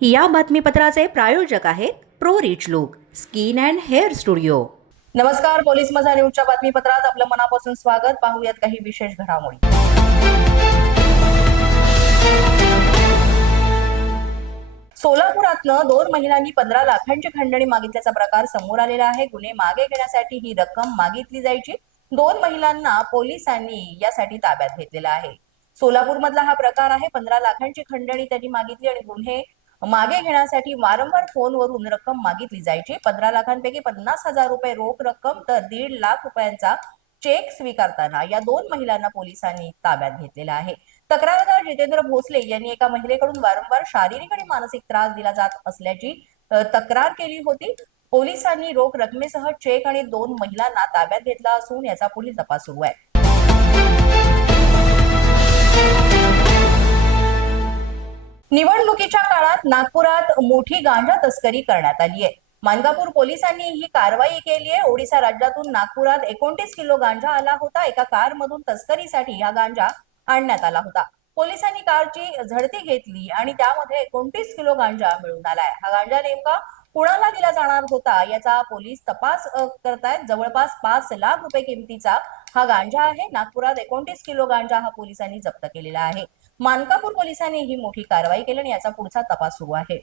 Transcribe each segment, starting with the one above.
या बातमीपत्राचे प्रायोजक आहेत pro rich look skin and hair studio. नमस्कार, पोलीस माझा न्यूजच्या बातमीपत्रात आपलं मनापासून स्वागत। पाहूयात काही विशेष घडामोडी। सोलापुरातनं 2 महिलांनी 15 लाखांची खंडणी मागितल्याचा प्रकार समोर आलेला आहे। गुन्हे मागे घेण्यासाठी ही रक्कम मागितली जायची। 2 महिलांना पोलिसांनी यासाठी ताब्यात घेतलेला आहे। सोलापूर मधला हा प्रकार आहे। 15 लाखांची खंडणी त्यांनी मागितली आणि गुन्हे मागे घेण्यासाठी वारंवार फोनवरून रक्कम मागितली जायची। 15 लाखांपैकी 50,000 रुपये रोख रक्कम तर 1.5 लाख रुपयांचा चेक स्वीकारताना या 2 महिलांना पोलिसांनी ताब्यात घेतलेला आहे। तक्रारदार जितेंद्र भोसले यांनी एका महिलेकडून वारंवार शारीरिक आणि मानसिक त्रास दिला जात असल्याची तक्रार केली होती। पोलिसांनी रोख रकमेसह चेक आणि 2 महिलांना ताब्यात घेतला असून याचा पुढील तपास सुरू आहे। निवडणुकीच्या काळात नागपुरात मोठी गांजा तस्करी करण्यात आली आहे। मानकापूर पोलिसांनी ही कारवाई केली आहे। ओडिशा राज्यातून नागपुरात 29 किलो गांजा आला होता। एका कारमधून तस्करीसाठी हा गांजा आणण्यात आला होता। पोलिसांनी कारची झडती घेतली आणि त्यामध्ये 29 किलो गांजा मिळून आलाय। हा गांजा नेमका कुणाला दिला जाणार होता याचा पोलीस तपास करतायत। जवळपास 5 लाख रुपये किमतीचा हा गांजा आहे। नागपुरात 29 किलो गांजा हा पोलिसांनी जप्त केलेला आहे। मानकापूर पोलिसांनी ही मोठी कारवाई केली आणि याचा पुढचा तपास सुरू आहे।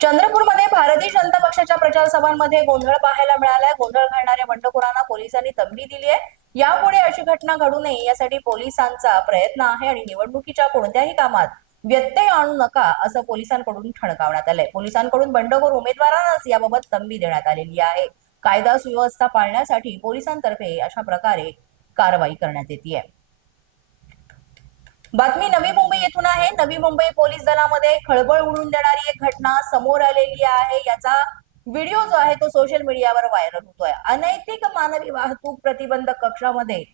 चंद्रपूरमध्ये भारतीय जनता पक्षाच्या प्रचार सभांमध्ये गोंधळ पाहायला मिळालाय। गोंधळ घालणाऱ्या बंडखोरांना पोलिसांनी तंबी दिली आहे। यापुढे अशी घटना घडू नये यासाठी पोलिसांचा प्रयत्न आहे आणि निवडणुकीच्या कोणत्याही कामात व्यत्यय आणू नका असं पोलिसांकडून ठणकावण्यात आलंय। पोलिसांकडून बंडखोर उमेदवारांनाच याबाबत तंबी देण्यात आलेली आहे। कायदा सुव्यवस्था पाळण्यासाठी पोलिसांतर्फे अशा प्रकारे कारवाई करण्यात येते। बातमी नवी मुंबई येथून आहे। नवी मुंबई पोलीस दलामध्ये खळबळ उडवून देणारी एक घटना समोर आलेली आहे। याचा व्हिडिओ जो आहे तो सोशल मीडियावर व्हायरल होतोय। अनैतिक मानवी वाहतूक प्रतिबंधक कक्षामध्ये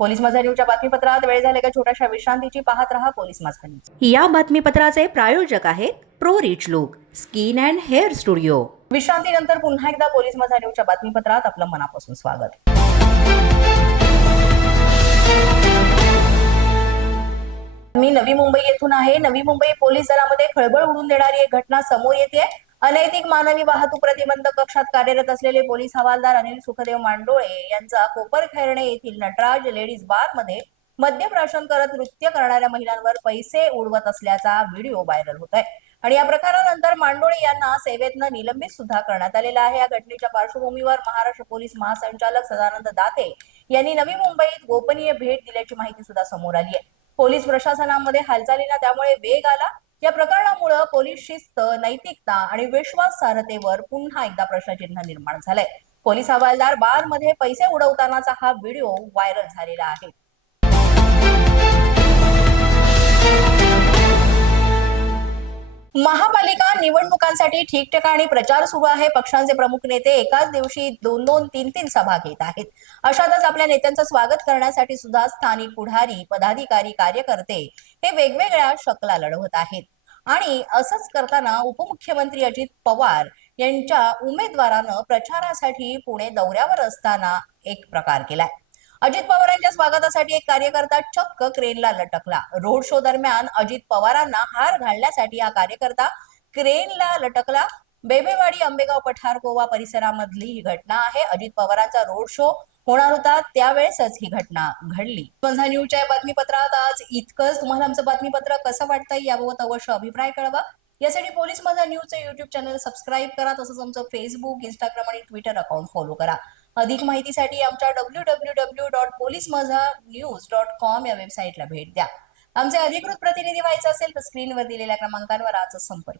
पोलीस माझा न्यूजच्या बातमीपत्रात वेळ झाले का छोट्याशा विश्रांतीची। पाहत रहा पोलीस माझा न्यूज। या बातमीपत्राचे प्रायोजक आहेत pro rich look skin and hair studio. विश्रांतीनंतर पुन्हा एकदा पोलीस माझा न्यूजच्या बातमीपत्रात आपलं मनापासून स्वागत। मी नवी मुंबई येथून आहे। नवी मुंबई पोलीस दलामध्ये खळबळ उडवून देणारी एक घटना समोर येते। अनैतिक मानवी वाहतूक प्रतिबंधक कक्षात कार्यरत असलेले पोलीस हवालदार अनिल सुखदेव मांडोळे यांचा कोपरखैरणे येथील नटराज लेडीज बार मध्ये मद्यप्राशन करत नृत्य करणाऱ्या महिलांवर पैसे उडवत असल्याचा व्हिडिओ व्हायरल होत आहे आणि या प्रकारानंतर मांडोळे यांना सेवेतनं निलंबित सुद्धा करण्यात आलेलं आहे। या घटनेच्या पार्श्वभूमीवर महाराष्ट्र पोलीस महासंचालक सदानंद दाते यांनी नवी मुंबईत गोपनीय भेट दिल्याची माहिती सुद्धा समोर आली आहे। पोलीस प्रशासनामध्ये हालचालींना त्यामुळे वेग आला। या प्रकरणामुळे पोलीस शिस्त, नैतिकता आणि विश्वासार्हतेवर पुन्हा एकदा प्रश्नचिन्ह निर्माण झालंय। पोलीस हवालदार बार मध्ये पैसे उडवतानाचा हा व्हिडिओ व्हायरल झालेला आहे। महापालिका निवडणुकांसाठी ठिकठिकाणी प्रचार सुरू आहे। पक्षांचे प्रमुख नेते एकाच दिवशी 2-2, 3-3 सभा घेत आहेत। अशातच आपल्या नेत्यांचं स्वागत करण्यासाठी सुद्धा स्थानिक पुढारी, पदाधिकारी, कार्यकर्ते हे वेगवेगळ्या शकला लढवत आहेत आणि असंच करताना उपमुख्यमंत्री अजित पवार यांच्या उमेदवारानं प्रचारासाठी पुणे दौऱ्यावर असताना एक प्रकार केलाय। अजित पवारांच्या स्वागतासाठी एक कार्यकर्ता चक्क क्रेनला लटकला। रोड शो दरम्यान अजित पवारांना हार घालण्यासाठी हा कार्यकर्ता क्रेनला लटकला। बेबेवाडी, आंबेगाव, पठारकोवा परिसरामधली ही घटना आहे। अजित पवारांचा रोड शो होणार होता त्यावेळेसच ही घटना घडली। माझा न्यूजच्या बातमीपत्रात आज इतकंच। तुम्हाला आमचं बातमीपत्र कसं वाटतंय याबाबत अवश्य अभिप्राय कळवा। यासाठी पोलीस माझा न्यूजचं युट्यूब चॅनल सबस्क्राईब करा। तसंच आमचं फेसबुक, इंस्टाग्राम आणि ट्विटर अकाउंट फॉलो करा। अधिक माहितीसाठी आमच्या www.policemazanews.com या वेबसाईटला भेट द्या। आमचे अधिकृत प्रतिनिधी व्हायचे असेल तर स्क्रीनवर दिलेल्या क्रमांकावर आजच संपर्क